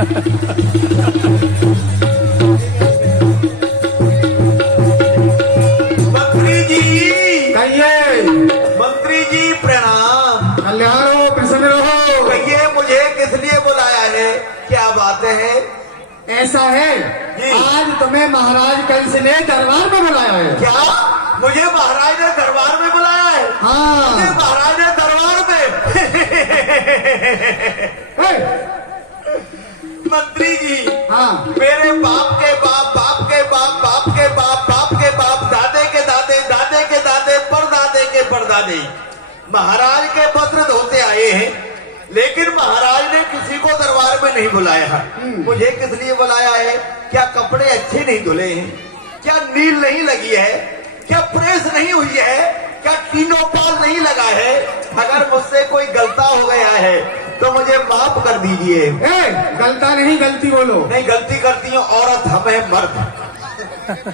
मंत्री जी, कहिए। मंत्री जी प्रणाम। कल्याण हो, प्रसन्न रहो। कहिए मुझे किस लिए बुलाया है, क्या बातें हैं? ऐसा है, आज तुम्हें महाराज कंस ने दरबार में बुलाया है। क्या मुझे महाराज ने दरबार में बुलाया है? हाँ। मुझे महाराज ने दरबार में मंत्री जी, हाँ। मेरे बाप के बाप, बाप के बाप, बाप के बाप, बाप के बाप, दादे के दादे, दादे के दादे, परदादे के परदादे महाराज के पत्र धोते आए हैं, लेकिन महाराज ने किसी को दरबार में नहीं बुलाया है। मुझे किस लिए बुलाया है? क्या कपड़े अच्छे नहीं धुले हैं? क्या नील नहीं लगी है? क्या प्रेस नहीं हुई है? क्या टीनोपाल नहीं लगा है? अगर मुझसे कोई गलता हो गया है तो मुझे माफ कर दीजिए। गलता नहीं, गलती बोलो। नहीं, गलती करती हूँ औरत, हमें मर्द।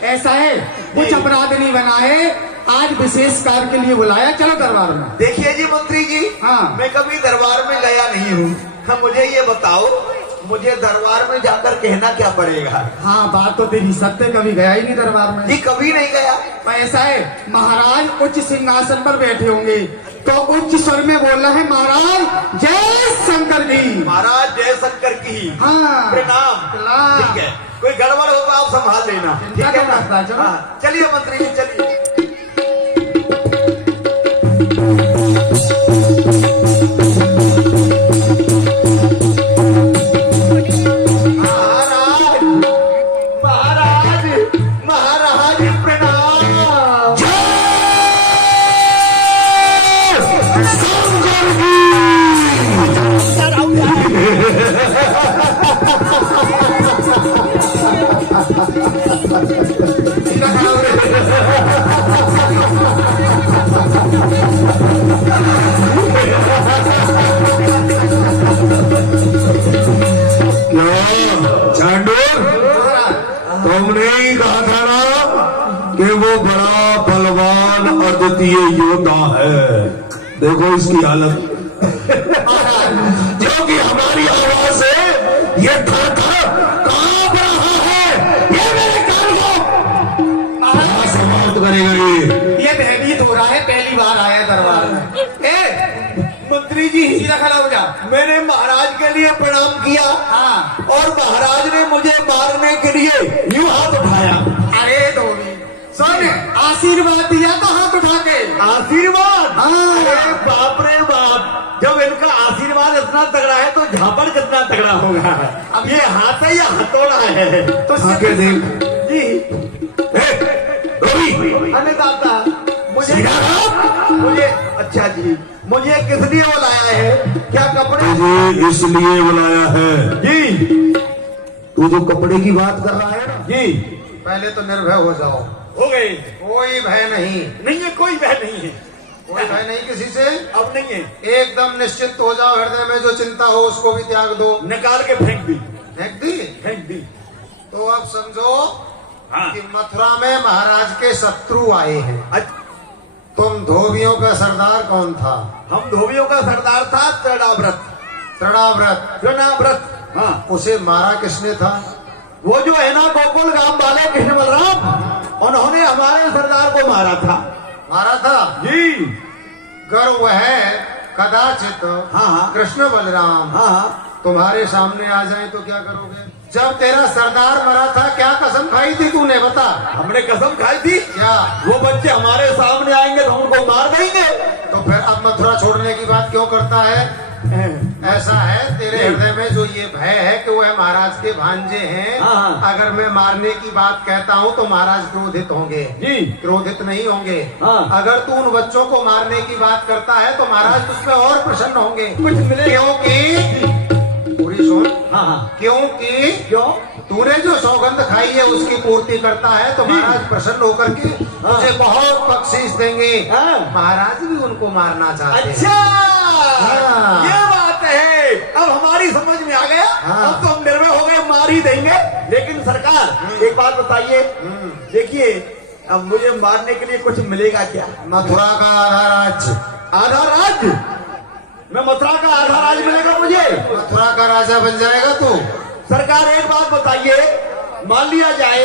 ऐसा है, कुछ अपराध नहीं बना है, आज विशेष कार्य के लिए बुलाया, चलो दरबार में। देखिए जी मंत्री जी, हाँ। मैं कभी दरबार में गया नहीं हूँ। हाँ, मुझे ये बताओ, मुझे दरबार में जाकर कहना क्या पड़ेगा? हाँ, बात तो तेरी सत्य, कभी गया ही नहीं दरबार में। जी कभी नहीं गया। पर ऐसा है, महाराज उच्च सिंहासन पर बैठे होंगे तो उच्च स्वर में बोलना है, महाराज जय शंकर की। महाराज जय शंकर की। हाँ। प्रणाम। प्रणाम। ठीक है, कोई गड़बड़ हो तो आप संभाल लेना। ठीक है ना? चलो। हाँ, चलिए मंत्री जी, चलिए। महाराज, महाराज, महाराज प्रणाम। तुमने ही कहा था ना कि वो बड़ा बलवान अद्वितीय योद्धा है। देखो इसकी हालत, जो कि हमारी आवाज से ये थर कांप रहा है। ये मेरे कान को समाप्त करेगा। ये भयभीत हो रहा है, पहली बार आया दरबार में। मंत्री जी, सीधा खड़ा हो जा। मैंने महाराज के लिए प्रणाम किया। हाँ। और महाराज ने मुझे मारने के लिए यूं हाथ उठाया। अरे धोबी सुन, आशीर्वाद दिया तो हाथ उठा के। आशीर्वाद? हाँ। अरे बाप रे बाप, जब इनका आशीर्वाद इतना तगड़ा है तो झापड़ कितना तगड़ा होगा। अब ये हाथ है या हथौड़ा है? तो आके देख जी। अन्नदाता, मुझे अच्छा जी, मुझे किस लिए बुलाया है? क्या कपड़े? तुझे इसलिए बुलाया है जी। तू जो कपड़े की बात कर रहा है ना, जी। पहले तो निर्भय हो जाओ। हो गए। कोई भय नहीं। नहीं है, कोई भय नहीं है। कोई भय नहीं किसी से। अब नहीं है। एकदम निश्चिंत हो जाओ, हृदय में जो चिंता हो उसको भी त्याग दो। निकाल के फेंक दी। फेंक दी? फेंक दी। तो अब समझो हाँ। कि मथुरा में महाराज के शत्रु आए हैं। तुम धोबियों का सरदार कौन था? हम धोबियों का सरदार था तृणाव्रत। तृणाव्रत। तृणाव्रत, हाँ। उसे मारा किसने था? वो जो है ना गोकुल गांव वाले कृष्ण बलराम, उन्होंने हमारे सरदार को मारा था। मारा था जी। गर्व है कदाचित हाँ। कृष्ण बलराम हाँ। तुम्हारे सामने आ जाए तो क्या करोगे? जब तेरा सरदार मरा था क्या कसम खाई थी तूने, बता। हमने कसम खाई थी। क्या? वो बच्चे हमारे सामने आएंगे तो उनको मार देंगे। तो फिर अब मथुरा छोड़ने की बात क्यों करता है? ऐसा है, तेरे हृदय में जो ये भय है कि वह महाराज के भांजे हैं। हाँ। अगर मैं मारने की बात कहता हूँ तो महाराज क्रोधित होंगे। जी। क्रोधित नहीं होंगे। हाँ। अगर तू उन बच्चों को मारने की बात करता है तो महाराज तुझ पे और प्रसन्न होंगे। कुछ मिले। क्योंकि पूरी सुन। हाँ। क्योंकि क्यों? तूने जो सौगंध खाई है उसकी पूर्ति करता है तो महाराज प्रसन्न होकर के तुझे बहुत बख्शीश देंगे। हाँ। महाराज भी उनको मारना चाहते हैं। अच्छा, हाँ। ये बात है, अब हमारी समझ में आ गया। हाँ। अब तो हम निर्भय हो गए, मार ही देंगे। लेकिन सरकार एक बात बताइए, देखिए अब मुझे मारने के लिए कुछ मिलेगा क्या? मथुरा का आधा राज्य। आधा राज्य? मैं मथुरा का आधा राज्य मिलेगा मुझे? मथुरा का राजा बन जाएगा तू। सरकार एक बात बताइए, मान लिया जाए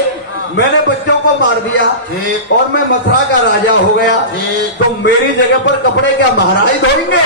मैंने बच्चों को मार दिया ठीक। और मैं मथुरा का राजा हो गया, ठीक। तो मेरी जगह पर कपड़े क्या महाराज धोएंगे?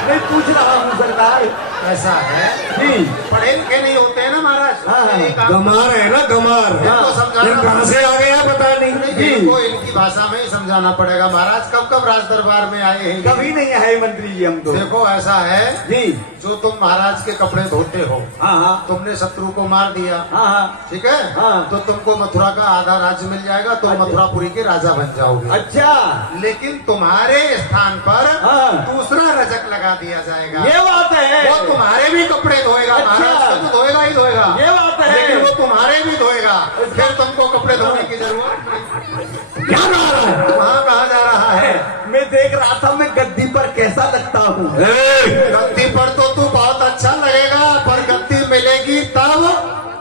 नहीं, पूछ रहा हूँ सरकार। ऐसा है जी, पढ़े लिखे नहीं होते हैं ना महाराज। हाँ, ये काम- गमार है ना, गमार। इनको समझाना ये कहाँ से आ गया पता नहीं। जी। इनको इनकी भाषा में ही समझाना पड़ेगा महाराज। कब कब राज दरबार में आए हैं? कभी नहीं आए मंत्री जी हम तो। देखो ऐसा है, जी, जो तुम महाराज के कपड़े धोते हो, हाँ हाँ तुमने शत्रु को मार दिया, हाँ हाँ। ठीक है, हाँ। तो तुमको मथुरा का आधा राज्य मिल जाएगा, तुम अच्छा। मथुरापुरी के राजा बन जाओगे। अच्छा, लेकिन तुम्हारे स्थान पर हाँ। दूसरा रजक लगा दिया जाएगा। ये बात है। वो तुम्हारे भी कपड़े धोएगा। अच्छा। महाराज का तो धोएगा ही धोएगा, ये बात है। लेकिन वो तुम्हारे भी धोएगा। फिर तुमको कपड़े धोने की जरूरत नहीं। क्या कह रहा है? वहाँ कहा जा रहा है, मैं देख रहा था मैं गद्दी पर कैसा लगता हूँ। ए, गद्दी पर तो तू बहुत अच्छा लगेगा, पर गद्दी मिलेगी तब,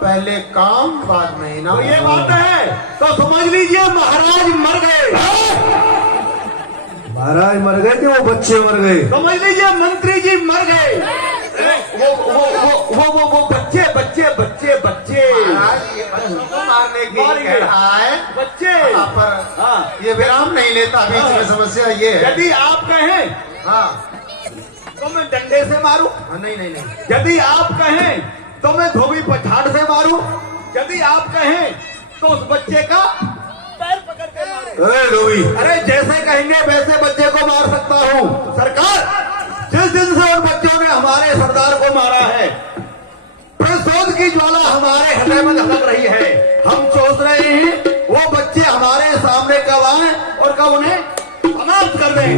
पहले काम बाद में ना। तो ये बात है, तो समझ लीजिए महाराज मर गए। महाराज मर गए थे, वो बच्चे मर गए। समझ लीजिए मंत्री जी मर गए। वो बच्चे बच्चे बच्चे बच्चे महाराज ये बच्चों को मारने के मार लिए गए। कह रहा है, बच्चे। पर हाँ। ये विराम नहीं लेता। बीच में समस्या ये है। यदि आप कहें हाँ तो मैं डंडे से मारूं, नहीं नहीं नहीं, यदि आप कहें तो मैं धोबी पछाड़ से मारूं, यदि आप कहें तो उस बच्चे का पैर पकड़ के मारूं। ए, लोई। अरे जैसे कहेंगे वैसे बच्चे को मार सकता हूँ। सरकार, जिस दिन से उन बच्चों ने हमारे सरदार को मारा है, प्रतिशोध की ज्वाला हमारे हृदय में धड़क रही है। हम सोच रहे हैं वो बच्चे हमारे सामने कब आए और कब उन्हें समाप्त कर दें।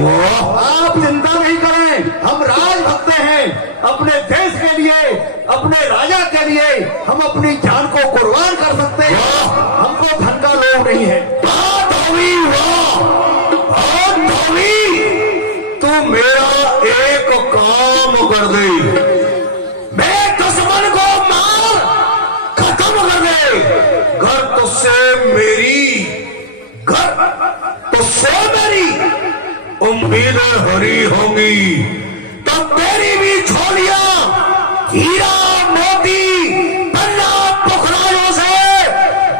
आप चिंता नहीं करें, हम राजभक्त हैं। अपने देश के लिए, अपने राजा के लिए हम अपनी जान को कुर्बान कर सकते हैं। हमको धन का लोभ नहीं है। वाह धोबी, वाह। हाँ धोबी, तू मेरा एक काम कर दे। मैं दुश्मन को मार खत्म कर दे। घर तुझसे मेरी, घर तुझसे मेरी उम्मीदें हरी होंगी, तो तेरी भी झोलियां हीरा मोती पन्ना पुखरायों से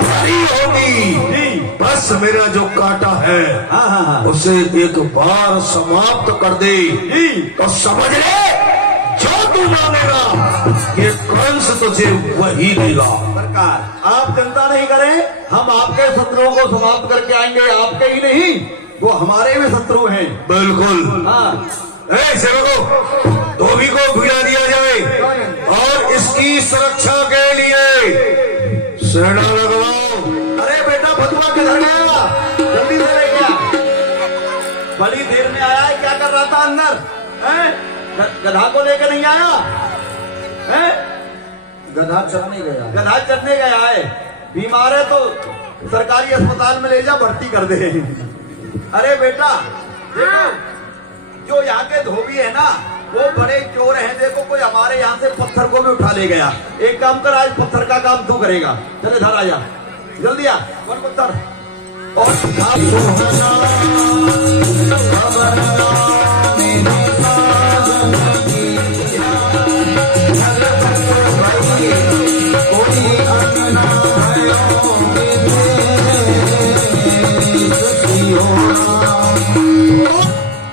भरी होगी। बस मेरा जो काटा है उसे एक बार समाप्त कर दे, तो समझ ले जो तू मांगेगा ये कंस तुझे वही देगा। सरकार, आप चिंता नहीं करें, हम आपके शत्रुओं को समाप्त करके आएंगे। आपके ही नहीं, वो हमारे भी शत्रु हैं। बिल्कुल। हाँ, सेवकों, धोबी को भिड़ा दिया जाए और इसकी सुरक्षा के लिए सेना लगवाओ। अरे बेटा भदुआ किधर गया? जल्दी से ले गया। बड़ी देर में आया है, क्या कर रहा था अंदर? हैं? गधा को लेकर नहीं आया हैं? गधा चढ़ने गया। गधा चढ़ने गया है। बीमार है तो सरकारी अस्पताल में ले जा, भर्ती कर दे। अरे बेटा देखो, जो यहाँ के धोबी है ना, वो बड़े चोर हैं। देखो, कोई हमारे यहाँ से पत्थर को भी उठा ले गया। एक काम कर, आज पत्थर का काम तू करेगा। चले इधर आ जा, जल्दी आ। कौन पत्थर? और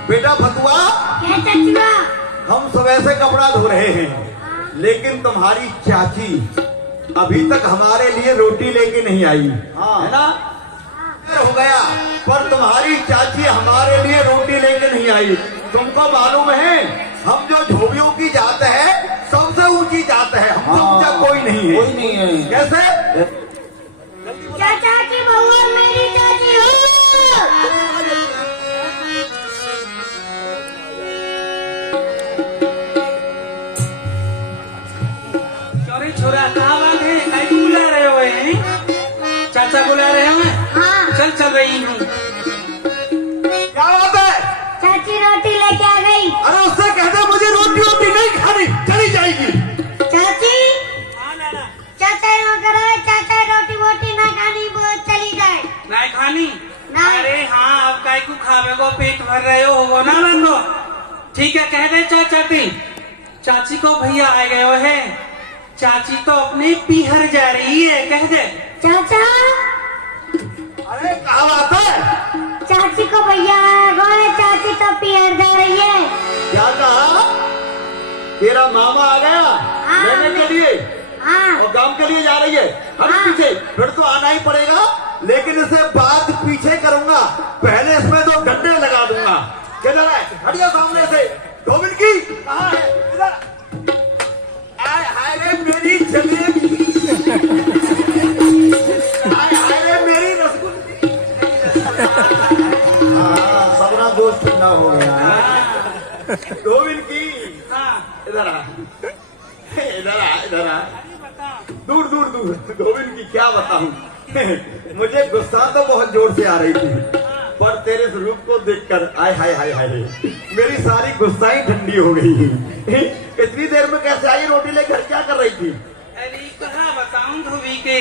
बेटा फतुआ, क्या चचुआ? हम सुबह से कपड़ा धो रहे हैं, लेकिन तुम्हारी चाची अभी तक हमारे लिए रोटी लेके नहीं आई। है ना? हो गया, पर तुम्हारी चाची हमारे लिए रोटी लेके नहीं आई। तुमको मालूम है, हम जो धोबियों की जात है सबसे ऊंची जात है। हमसे ऊंचा कोई नहीं है। कोई नहीं है। कैसे? चाचा की बहू और मेरी चाची हो। अरे छोरा कहाँ बात है? कहीं को बुला रहे हो? हैं? चाचा बुला रहे हो? हाँ। चल चल रही हूँ। क्या बात है? चाची रोटी लेके आ गई। अरे उससे कहते मुझे रोटी वोटी नहीं खानी, चली जाएगी। चाची, हाँ नाना, चाचा यहाँ करा है, चाचा रोटी वोटी ना खानी, वो चली जाए। नहीं खानी? नहीं। अरे हाँ, अब काय को खावे को पेट भर रहे हो ना बंदो। ठीक है, कह दे चाचा ती चाची को भैया आ गए हुए हैं। चाची तो अपने पीहर जा रही है, कह दे। चाचा अरे कहाँ बात है? चाची को भैया गए, चाची तो पियर जा रही है। क्या कहा? तेरा मामा आ गया हाँ। लेने के लिए हाँ और काम के लिए जा रही है। अरे हाँ। पीछे फिर तो आना ही पड़ेगा, लेकिन इसे बात पीछे करूंगा, पहले इसमें तो डंडे लगा दूंगा। किधर है? हटिया सामने से। गोविंद की कहाँ है? इधर आय हाय रे मेरी जलेबी, हाय हाय रे मेरी रसगुल्ली। सबना दोस्त ठंडा हो गया। गोविंद की हाँ, इधर आ, इधर आ, इधर आ। अरे बता। दूर दूर दूर। गोविंद की क्या बताऊं, मुझे गुस्सा तो बहुत जोर से आ रही थी, पर तेरे इस रूप को देखकर आय हाय हाय हाय मेरी सारी गुस्सा ही ठंडी हो गई। इतनी देर में कैसे आई रोटी लेकर? क्या कर रही थी? अरे कहा बताऊं धोबी के,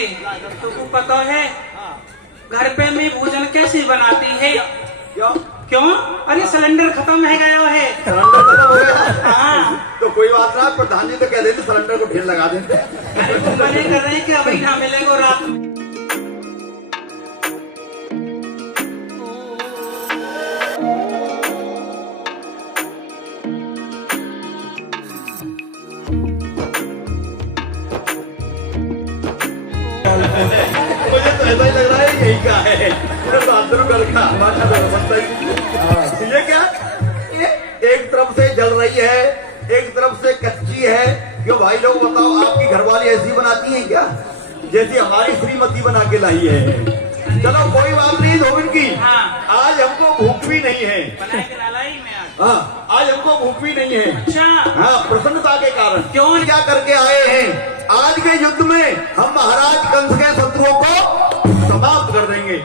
तुमको पता है घर पे मैं भोजन कैसे बनाती है? क्या क्यों? अरे सिलेंडर खत्म है गया है। सिलेंडर खत्म हो गया? हाँ, तो कोई बात ना, प्रधान जी तो कह देते सिलेंडर को ढेर लगा देते। अरे वो मने कर रहे हैं कि अभी ना मिलेगा रात में। मुझे तो ऐसा ही लग रहा है यही का है, बहादुर गढ़ का बादशाह तो बनता ही। ये क्या? ये एक तरफ से जल रही है, एक तरफ से कच्ची है। क्यों भाई लोग बताओ, आपकी घरवाली ऐसी बनाती है क्या जैसी हमारी श्रीमती बना के लाई है? चलो कोई बात नहीं धोबिन की, हाँ। आज हमको भूख भी नहीं है। बनाए के लालाई में आज। हाँ, आज हमको भूख भी नहीं है। अच्छा, हाँ, प्रसन्नता के कारण। क्यों? क्या करके आए हैं? आज के युद्ध में हम महाराज कंस के शत्रुओं को समाप्त कर देंगे।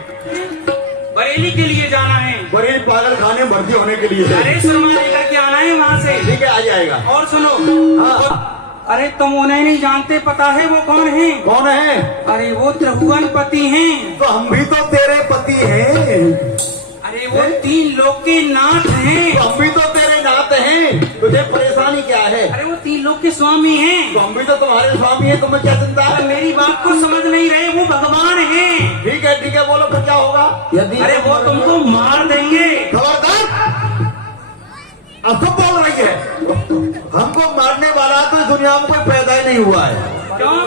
बरेली के लिए जाना है। बड़े पागल खाने में भर्ती होने के लिए है। अरे सुरमा लेकर के आना है वहाँ से। ठीक है, आ जाएगा। और सुनो, हाँ। अरे तुम उन्हें नहीं जानते, पता है वो कौन है? कौन है? अरे वो त्रिभुवन पति हैं। तो हम भी तो तेरे पति हैं। अरे वो 3 लोक के नाथ हैं। तो हम भी तो तेरे नाथ हैं। तुझे परेशानी क्या है? अरे वो 3 लोक के स्वामी हैं। तो हम भी तो तुम्हारे स्वामी हैं, तुम्हें क्या चिंता अरे है? मेरी बात को समझ नहीं रहे, वो भगवान हैं। ठीक है, बोलो फिर क्या होगा? अरे वो तुमको मार देंगे। खबरदार, अब तो बोल रही है। हमको मारने वाला तो इस दुनिया में कोई पैदा ही नहीं हुआ है। क्यों?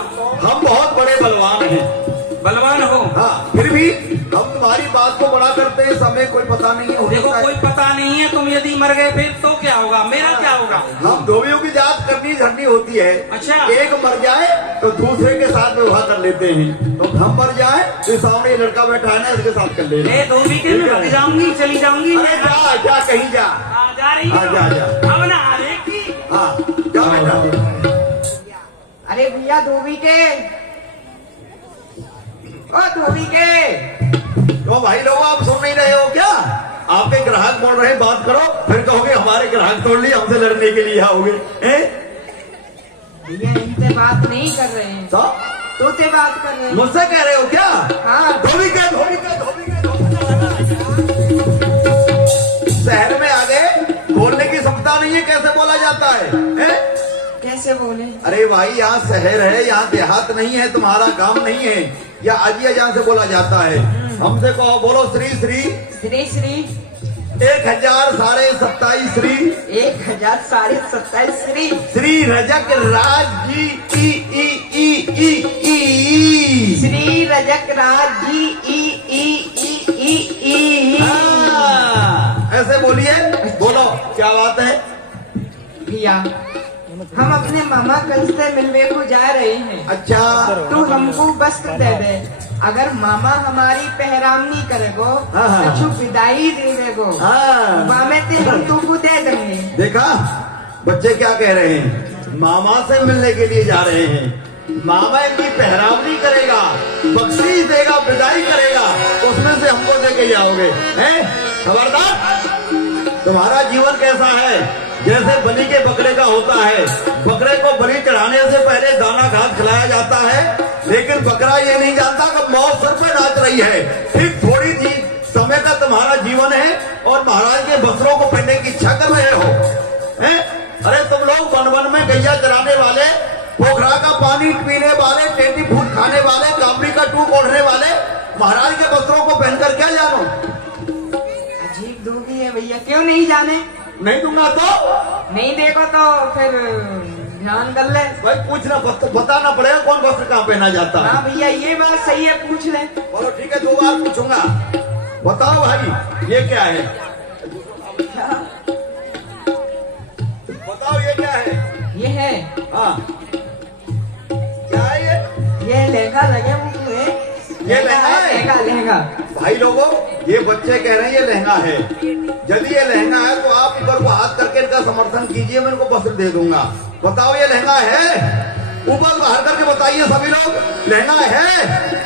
हम बहुत बड़े बलवान हैं। बलवान हो? हाँ, फिर भी हम तुम्हारी बात को बड़ा करते हैं, समय कोई पता नहीं है। हो देखो सकता है। कोई पता नहीं है, तुम यदि मर गए फिर तो क्या होगा? मेरा क्या होगा? हम धोबियों की जात करनी झड़नी होती है। अच्छा। एक मर जाए तो दूसरे के साथ विवाह कर लेते हैं, तो हम मर जाए तो सामने ये लड़का बैठा है ना, इसके साथ कर ले। ए धोबी के मैं भाग जाऊंगी, चली जाऊंगी। अरे जा जा, कहीं जा। जा रही हाँ, जा, जा। अब ना आने की। हाँ, जा बेटा। अरे भैया धोबी के, ओ धोबी के, तो भाई लोग आप सुन नहीं रहे हो क्या? आपके ग्राहक बोल रहे हैं, बात करो, फिर कहोगे हमारे ग्राहक तोड़ लिए, हमसे लड़ने के लिए आओगे। भैया इनसे बात नहीं कर रहे हैं, तो तो से बात कर रहे हैं। मुझसे कह रहे हो क्या? हाँ। धोबी के शहर में आ गए, बोलने की क्षमता नहीं है, कैसे बोला जाता है? कैसे बोले? अरे भाई, यहाँ शहर है, यहाँ देहात नहीं है, तुम्हारा गांव नहीं है, या अजिया जहाँ से बोला जाता है। हमसे कहो, बोलो श्री श्री श्री श्री 1027 श्री 1027 श्री श्री रजक राज जी ई। श्री रजक राज जी ई। हाँ, ऐसे बोलिए, बोलो क्या बात है? भैया हम अपने मामा कंस से मिलने को जा रहे हैं। अच्छा, तू हमको वस्त्र दे दे, अगर मामा हमारी पहरामनी करेगो हाँ। तो विदाई दे देगो, हाँ। वामे ते हम तुमको दे देंगे। देखा बच्चे क्या कह रहे हैं? मामा से मिलने के लिए जा रहे हैं, मामा इनकी पहरावनी करेगा, बख्शीश देगा, विदाई करेगा, उसमें से हमको दे के जाओगे? हैं? खबरदार, तुम्हारा जीवन कैसा है? जैसे बलि के बकरे का होता है, बकरे को बलि चढ़ाने से पहले दाना घास खिलाया जाता है, लेकिन बकरा ये नहीं जानता कि मौत सर पे नाच रही है। ठीक थोड़ी सी समय का तुम्हारा जीवन है और महाराज के वस्त्रों को पहनने की इच्छा कर रहे हो, हैं? अरे तुम लोग वन वन में गैया चराने वाले, पोखरा का पानी पीने वाले, टेटी फूट खाने वाले, कामड़ी का टूक ओढ़ने वाले महाराज के वस्त्रों को पहनकर क्या जानो? अजीब दूंगी है भैया, क्यों नहीं जाने? नहीं दूंगा तो नहीं देखो तो फिर ध्यान कर ले। भाई पूछना बताना पड़ेगा कौन वस्त्र कहाँ पहना जाता है। हाँ भैया ये बात सही है, पूछ ले। बोलो ठीक है, 2 बार पूछूंगा। बताओ भाई ये क्या है? बताओ ये क्या है? ये है, हाँ क्या है ये लहंगा लगे हुए। ये लहंगा है? लहंगा लहंगा। भाई लोगों, ये बच्चे कह रहे हैं ये लहंगा है। यदि ये लहंगा है तो आप ऊपर को हाथ करके इनका समर्थन कीजिए, मैं इनको वस्त्र दे दूंगा। बताओ ये लहंगा है? ऊपर बाहर करके बताइए सभी लोग, लहंगा है?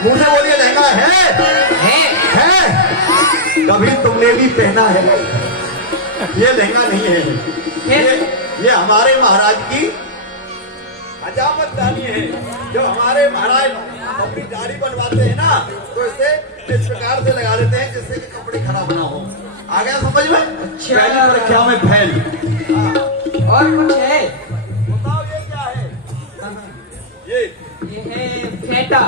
मुंह से बोलिए लहंगा है? कभी तुमने भी पहना है? ये लहंगा नहीं है, ये हमारे महाराज की अजामत दानी है। जब हमारे महाराज अपनी दाढ़ी बनवाते हैं ना तो इसे इस प्रकार से लगा देते हैं जिससे कि कपड़े खराब ना हो। आ गया समझ में? पहली परीक्षा में फैल। और कुछ है? बताओ ये क्या है? ये है फेटा।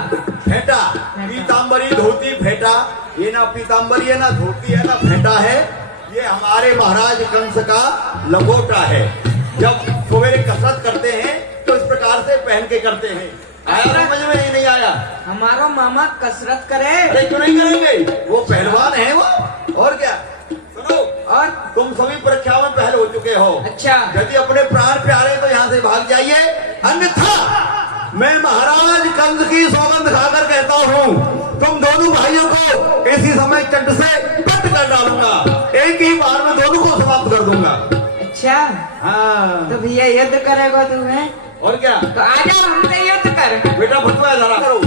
फेंटा, पीताम्बरी धोती फेंटा। ये ना पीताम्बरी है, ना धोती है, ना फेंटा है। ये हमारे महाराज कंस का लंगोटा है। जब सवेरे कसरत करते हैं तो इस प्रकार से पहन के करते हैं। आया समझ में? नहीं आया? हमारा मामा कसरत करे। अरे क्यों नहीं करेंगे? वो पहलवान है वो। और क्या? सुनो, और तुम सभी परीक्षाओं में पहल हो चुके हो। अच्छा, यदि अपने प्राण प्यारे तो यहाँ से भाग जाइए, अन्यथा मैं महाराज कंस की सौगंध खाकर कहता हूँ तुम दोनों भाइयों को इसी समय चट से कट कर डालूंगा। एक ही बार में दोनों को समाप्त कर दूंगा। अच्छा हाँ तो भैया युद्ध करेगा तुम्हें? और क्या? तो आजा हमसे युद्ध कर। बेटा फतवा जरा करो।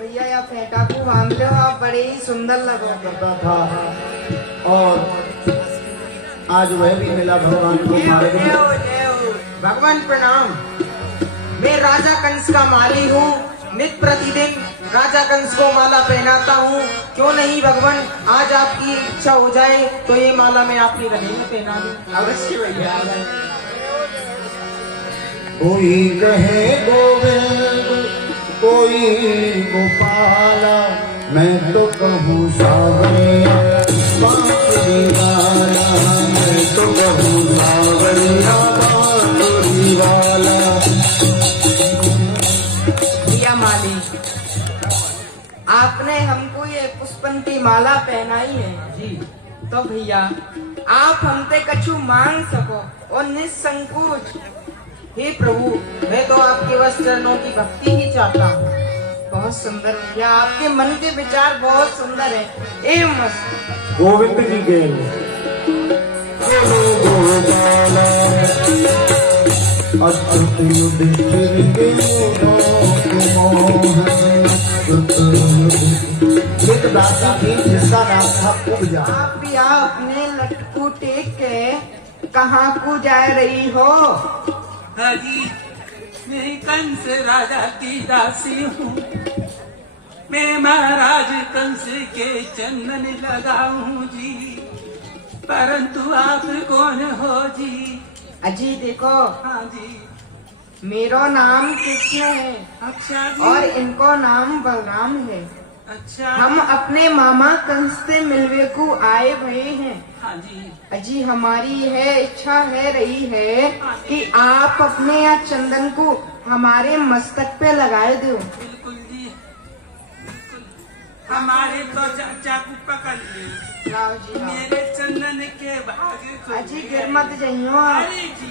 भैया या फेटा को बांध लो, आप बड़े ही सुंदर लगो। करता था और आज वह भी मिला भगवान को मार्ग में। भगवान प्रणाम। मैं राजा कंस का माली हूँ। नित्य प्रतिदिन राजा कंस को माला पहनाता हूँ। क्यों नहीं भगवान, आज आपकी इच्छा हो जाए तो ये माला मैं आपकी गले में पहना दूँ। अवश्य भैया। कोई कहे गोविंद, कोई गोपाला, मैं तो कहूँ सावरिया बांसुरी वाला, मैं तो कहूँ सावरिया बांसुरी वाला। भैया माली, आपने हमको ये पुष्पंती माला पहनाई है जी, तो भैया आप हमसे कछु मांग सको और निसंकोच। हे प्रभु, मैं तो आपके बस चरणों की भक्ति ही चाहता हूँ। बहुत सुंदर भैया, आपके मन के विचार बहुत सुंदर है। एवं मस्त। गोविंद जी के अच्युत युधिष्ठिर के एक दासी थी जिसका नाम था पूजा। आप भैया अपने लटकू टेक के कहाँ को जा रही हो? हरी, मैं कंस राजा की दासी हूँ। मैं महाराज कंस के चंदन लगाऊं जी, परंतु आप कौन हो जी? अजी देखो, हाँ जी। मेरा नाम कृष्ण है अच्छा जी। और इनको नाम बलराम है। अच्छा। हम अपने मामा कंस से मिलने को आए हुए हैं। हाँ जी। अजी हमारी है इच्छा है रही है कि आप अपने यहाँ चंदन को हमारे मस्तक पे लगाए दो। बिल्कुल जी, बिल्कुल। हमारे तो चाकू पकड़ लिए। लाओ जी लाओ। मेरे चंदन के भाग को अजी गिर मत जाइयो आप। अरे जी,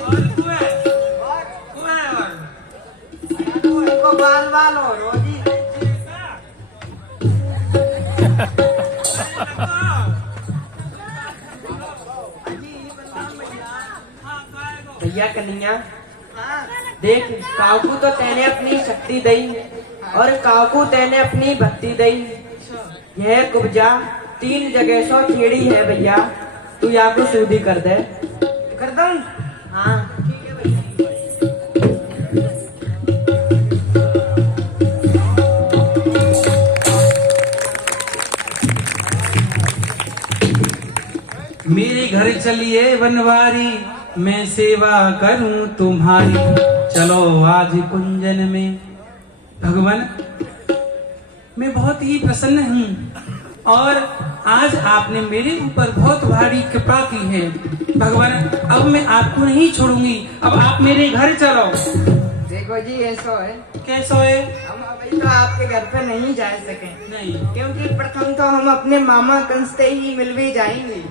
और कुएं और इनको बाल बाल हो रोजी भैया कन्हैया देख काकू तो तेने अपनी शक्ति दई और काकू तेने अपनी भक्ति दई। यह कुब्जा 3 जगह सो छेड़ी है भैया, तू या को सूदी कर दे। कर दूं? हाँ ठीक है भैया। मेरे घर चलिए बनवारी, मैं सेवा करूं तुम्हारी, चलो आज कुंजन में। भगवान मैं बहुत ही प्रसन्न हूँ और आज आपने मेरे ऊपर बहुत भारी कृपा की है। भगवान अब मैं आपको नहीं छोड़ूंगी, अब आप मेरे घर चलो। देखो जी ऐसा है, कैसो है? हम अभी तो आपके घर पे नहीं जा सके नहीं, क्योंकि प्रथम तो हम अपने मामा कंस्ते ही मिल भी जाएंगे।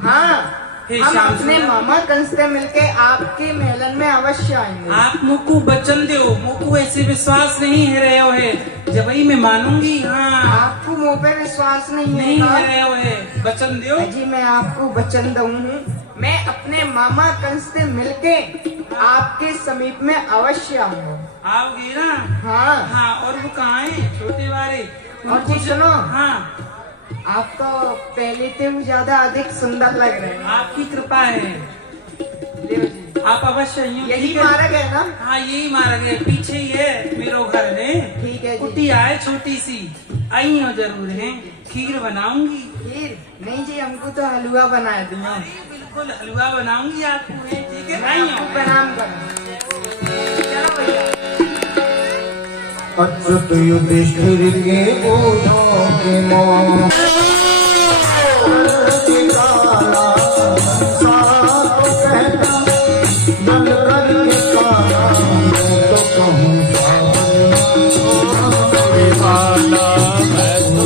हाँ हे हम श्याम अपने सुंदर। मामा कंस्ते मिलके आपके मेलन में अवश्य आएंगे। आप मुझको वचन दो, मुझको ऐसे विश्वास नहीं है रहे हो है, जब ही मैं मानूंगी। हाँ आपको मुँह पे विश्वास नहीं नहीं है है रहे हो है, वचन दो। जी मैं आपको वचन दूँ, मैं अपने मामा कंस से मिलके आपके समीप में अवश्य आऊंगा। आओगी ना? हाँ हाँ, और वो कहाँ है छोटे वाले? और जी सुनो, हाँ आप तो पहले से भी ज्यादा अधिक सुंदर लग रहे हैं। आपकी कृपा है, देव जी आप अवश्य यूं। यही ठीक है? मार्ग है ना? हाँ यही मार्ग है, पीछे ही है मेरो घर है। ठीक है जी। कुटिया है छोटी सी, आई हो जरूर है, खीर बनाऊंगी। खीर नहीं जी, हमको तो हलवा बना दिया। अरे बिल्कुल हलवा बनाऊंगी आपको है, ठीक है? मैं आई आपको हो। प्रणाम करूँ। चलो भैया। अच्युत युधिष्ठिर के ओझों के मोह काला साथ कहता जल करके काला मैं तो कहूँ काला मैं तो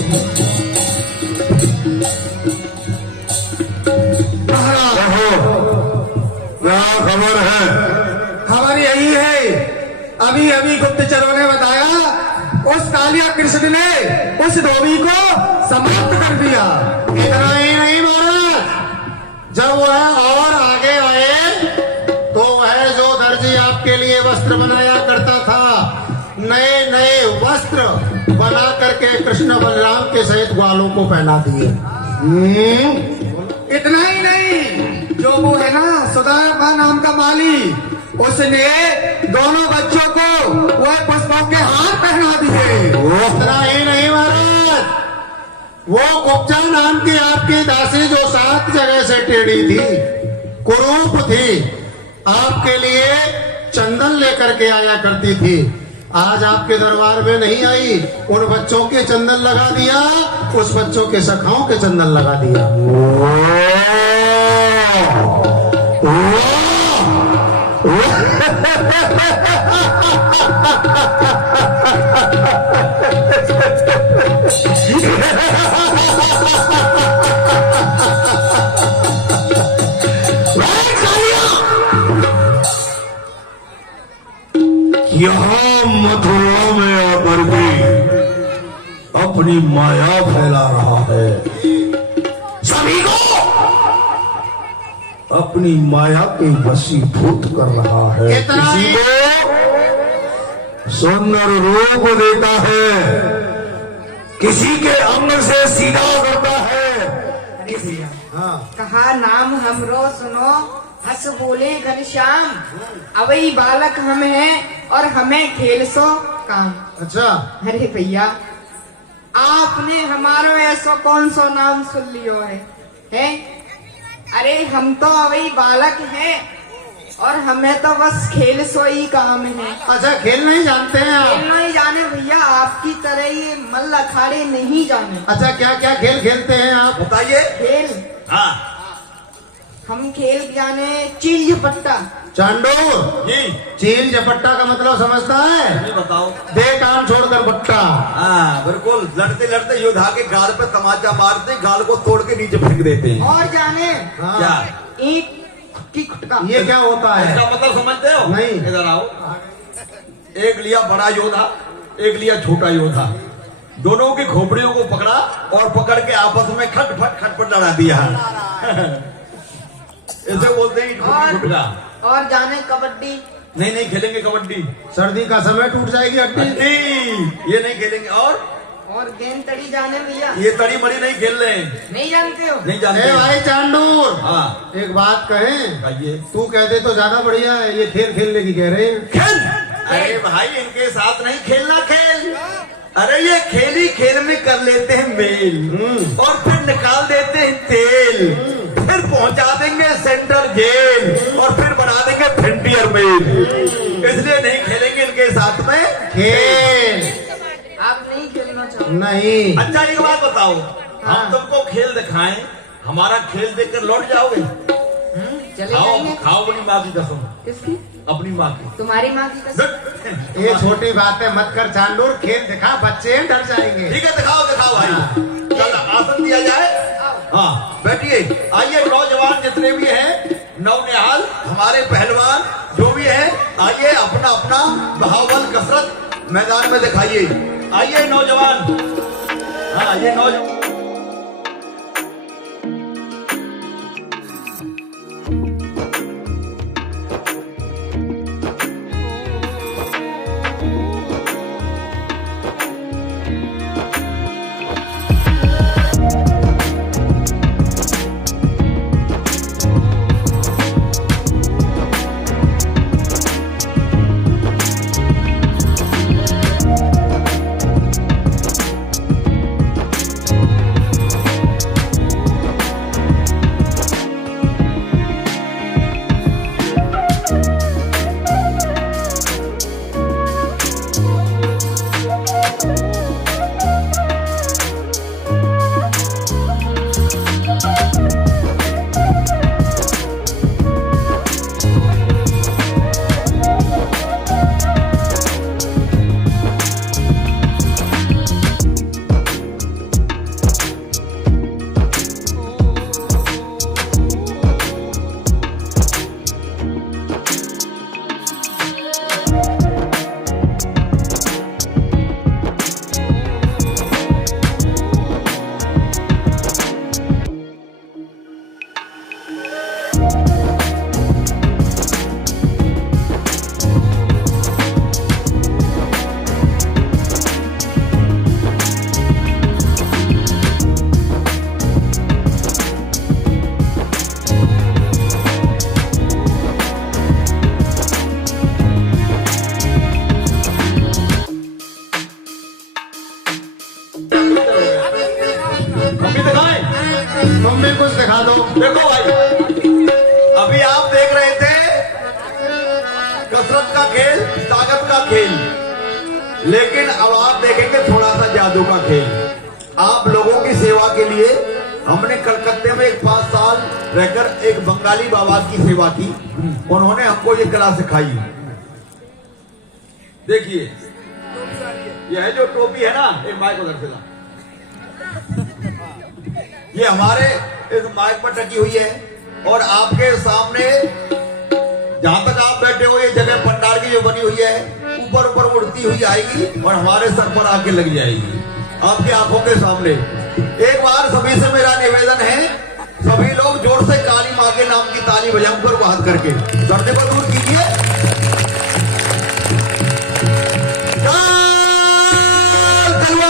क्या खबर है? खबर यही है, अभी अभी गुप्तचरों ने बताया उस कालिया कृष्ण ने उस धोबी को समाप्त कर दिया। इतना ही नहीं महाराज, जब वह और आगे आए तो वह जो दर्जी आपके लिए वस्त्र बनाया करता था, नए नए वस्त्र बना करके कृष्ण बलराम के सहित ग्वालों को पहना दिए। इतना ही नहीं, जो वो है ना सुदामा नाम का माली, उसने दोनों बच्चों को वह पुष्पों के हार पहना दिए। इतना ही नहीं महाराज, वो कुब्जा नाम की आपकी दासी जो 7 जगह से टेढ़ी थी, कुरूप थी, आपके लिए चंदन लेकर के आया करती थी, आज आपके दरबार में नहीं आई, उन बच्चों के चंदन लगा दिया, उस बच्चों के सखाओं के चंदन लगा दिया। यहाँ मथुरा में आकर के अपनी माया फैला रहा है, सभी को अपनी माया के वशीभूत कर रहा है, किसी को सुंदर रूप देता है, किसी के अंग से सीधा करता है, किसी कहा नाम हमरो सुनो, हंस बोले घनश्याम, अवई बालक हम हैं और हमें खेल सो काम। अच्छा, अरे भैया आपने हमारो ऐसो कौन सो नाम सुन लियो है? अरे हम तो अवई बालक हैं और हमें तो बस खेल सो ही काम है। अच्छा खेल नहीं जानते हैं आप? खेल नहीं जाने भैया, आपकी तरह ये मल्ल अखाड़े नहीं जाने। अच्छा क्या क्या खेल खेलते हैं आप? बताइए। खेल हाँ हम खेल जाने चील झपट्टा। चांडूर, जी चील झपट्टा का मतलब समझता है? ये बताओ। दे काम छोड़कर बट्टा। हाँ बिल्कुल, लड़ते लड़ते योद्धा के गाल पे तमाचा मारते, गाल को तोड़ के नीचे फेंक देते हैं। और जाने हाँ। क्या ईंट की खुटका। ये क्या होता है? इसका मतलब समझते हो? नहीं। इधर आओ। एक लिया बड़ा योद्धा, एक लिया छोटा योद्धा, दोनों की खोपड़ियों को पकड़ा और पकड़ के आपस में खटपट लड़ा दिया। इसे बोलते हैं ईंट की खुटका। और जाने कबड्डी। नहीं नहीं खेलेंगे कबड्डी, सर्दी का समय टूट जाएगी हड्डी। ये नहीं खेलेंगे। और गेंद तड़ी जाने भैया। ये तड़ी मड़ी नहीं खेल रहे हैं। नहीं जानते हो? नहीं जानते। ए भाई चांडूर, हाँ एक बात कहें? कहिए। तू कहते तो ज्यादा बढ़िया है, ये खेल खेलने की कह रहे हैं। खेल? अरे भाई इनके साथ नहीं खेलना खेल। अरे ये खेल ही खेल में कर लेते हैं मेल, और फिर निकाल देते हैं तेल, फिर पहुंचा देंगे सेंट्रल जेल, और फिर बना देंगे फ्रंटियर मेल। इसलिए नहीं खेलेंगे इनके साथ में खेल। आप नहीं खेलना चाहो? नहीं। अच्छा एक बात बताओ, हम तुमको खेल दिखाएं, हमारा खेल देखकर लौट जाओगे? चले खाओ जाएंगे। खाओ अपनी माँ की कसम, किसकी? अपनी माँ की। तुम्हारी माँ की कसम। ये छोटी बात है, मत कर चांडूर, खेल दिखा, बच्चे डर जाएंगे। ठीक है दिखाओ दिखाओ भाई। चल आसन दिया जाए। हाँ बैठिए। आइए नौजवान जितने भी हैं, नौनिहाल हमारे पहलवान जो भी हैं, आइए अपना अपना बहावल कसरत मैदान में दिखाइए। आइए नौजवान। हाँ ये नौजवान। मम्मी कुछ दिखा दो। देखो भाई, अभी आप देख रहे थे कसरत का खेल, ताकत का खेल, लेकिन अब आप देखेंगे थोड़ा सा जादू का खेल। आप लोगों की सेवा के लिए हमने कलकत्ते में 5 साल रहकर एक बंगाली बाबा की सेवा की। उन्होंने हमको ये कला सिखाई। देखिए यह जो टोपी है ना, एक माइक उधर से ला, ये हमारे इस माइक पर टकी हुई है, और आपके सामने जहां तक आप बैठे हो ये जगह पंडाल की जो बनी हुई है, ऊपर ऊपर उड़ती हुई आएगी और हमारे सर पर आके लग जाएगी आपकी आंखों के सामने। एक बार सभी से मेरा निवेदन है, सभी लोग जोर से काली माँ के नाम की ताली बजाकर बात करके गर्दे को दूर कीजिए।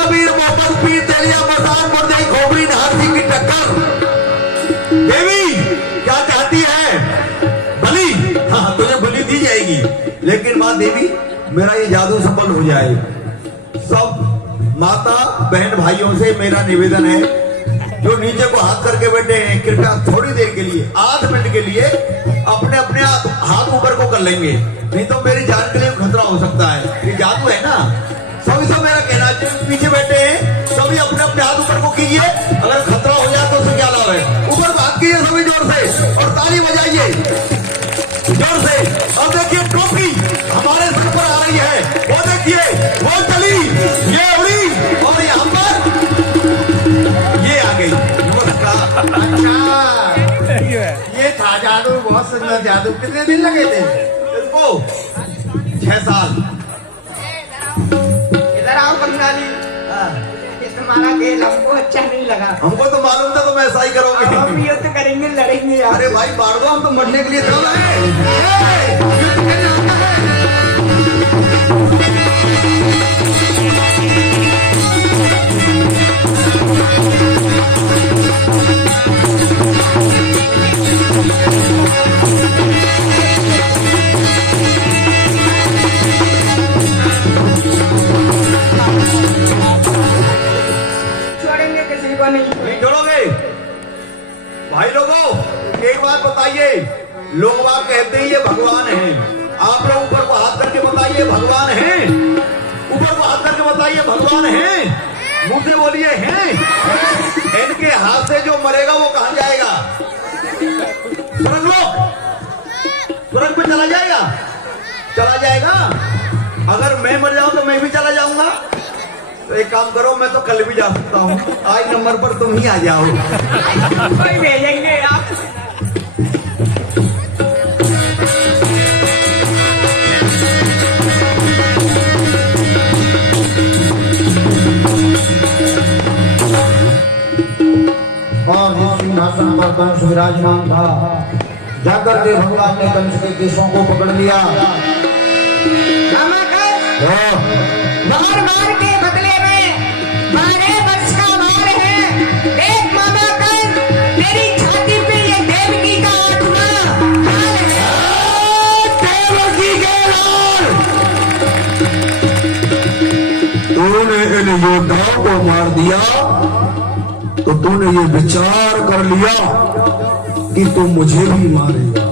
वीर मोहम्मद पीर तेलिया मसान मुर्दे खोपड़ी नाहर सिंह की टक्कर। देवी क्या चाहती है? बलि? हाँ तुझे बलि दी जाएगी, लेकिन माँ देवी मेरा ये जादू सफल हो जाए। सब माता बहन भाइयों से मेरा निवेदन है, जो नीचे को हाथ करके बैठे हैं, कृपया थोड़ी देर के लिए, आध मिनट के लिए अपने अपने हाथ ऊपर को कर लेंगे, नहीं तो मेरी जान के लिए खतरा हो सकता है। ये जादू है ना। सभी से मेरा कहना चाहिए, पीछे बैठे हैं सभी अपने अपने हाथ ऊपर को कीजिए, अगर खतरा हो जाए तो उससे क्या लाभ है। ऊपर को हाथ कीजिए सभी जोर से और ताली इतना जादू कितने दिन लगे थे? इसको 6 साल। इधर आओ बंगाली, ये तुम्हारा खेल हमको अच्छा नहीं लगा। हमको तो मालूम था तुम ऐसा ही करोगे। हम ये तो करेंगे, लड़ेंगे यार। अरे भाई मार दो, हम तो मरने के लिए तैयार हैं। छोड़ेंगे किसी को नहीं। नहीं छोड़ोगे। भाई लोगों एक बात बताइए, लोग बात कहते हैं ये भगवान है, आप लोग ऊपर को हाथ करके बताइए भगवान है, ऊपर को हाथ करके बताइए भगवान है, मुंह से बोलिए हैं। इनके हाथ से जो मरेगा वो कहां जाएगा? सुरंग लोग, सुरंग पे चला जाएगा, चला जाएगा। अगर मैं मर जाऊं तो मैं भी चला जाऊंगा। तो एक काम करो, मैं तो कल भी जा सकता हूँ, आज नंबर पर तुम ही आ जाओ। कोई भेजेंगे आप। और जिस सिंहासन पर कंस विराजमान था, जाकर के भगवान ने कंस के केशों को पकड़ लिया। मामा कंस, मार मार के बदले में 12 वर्ष का मार है। देख मामा कंस, तेरी छाती पे ये देवकी का आत्मा लाल है। देवकी के लाल, तूने इन योद्धाओं को मार दिया तो तूने ये विचार कर लिया कि तू मुझे भी मारेगा।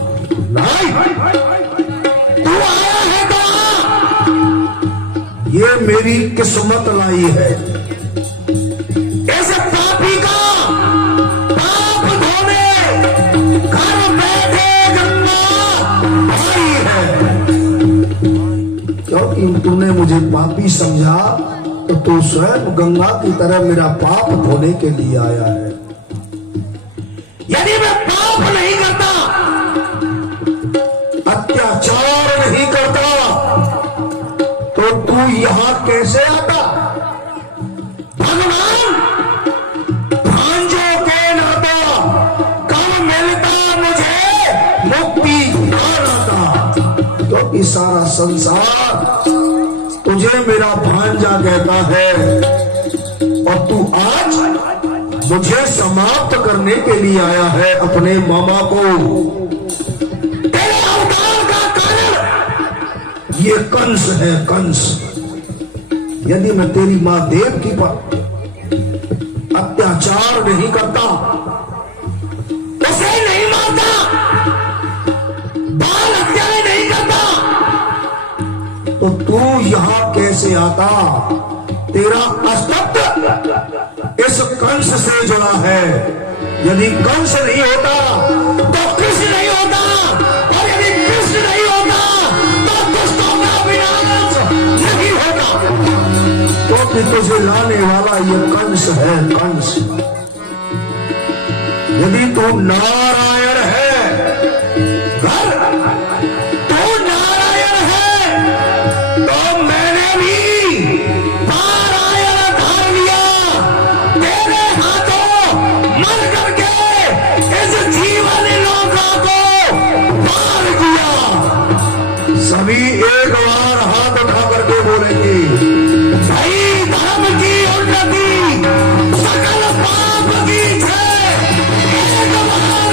नहीं, तू आया है कहां? ये मेरी किस्मत लाई है। ऐसे पापी का पाप धोने घर बैठे गंगा भाई है। क्योंकि तूने मुझे पापी समझा तो तू स्वयं गंगा की तरह मेरा पाप धोने के लिए आया है। यदि मैं पाप नहीं करता, अत्याचार नहीं करता, तो तू यहां कैसे आता? भगवान भांजों के नाता कब मिलता मुझे मुक्ति का नाता? क्योंकि सारा संसार तुझे मेरा भांजा कहता है और तू आज मुझे समाप्त करने के लिए आया है अपने मामा को। तेरे अवतार का कारण ये कंस है, कंस। यदि मैं तेरी मां देवकी पर अत्याचार नहीं करता, उसे नहीं मारता, बाल हत्या नहीं करता, तो तू यहां कैसे आता? तेरा अस्तित्व इस कंस से जुड़ा है। यदि कंस नहीं होता तो कृष्ण नहीं होता, और यदि कृष्ण नहीं होता तो दुष्टों का विनाश नहीं होता। क्योंकि तुझे लाने वाला ये कंस है, कंस। यदि तू नारायण है, घर तू नारायण है, तो मैंने भी नारायण धार लिया। तेरे हाथों मर करके इस जीवन नौका को पार किया। सभी एक बार हाथ उठा करके बोलेंगे, भाई धर्म की उन्नति, सकल पाप की जय। एक बार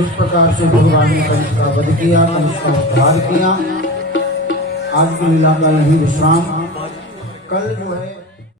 इस प्रकार से भगवान ने कंस का वध किया, कंस का उद्धार किया। आज की लीला का यही विश्राम। कल जो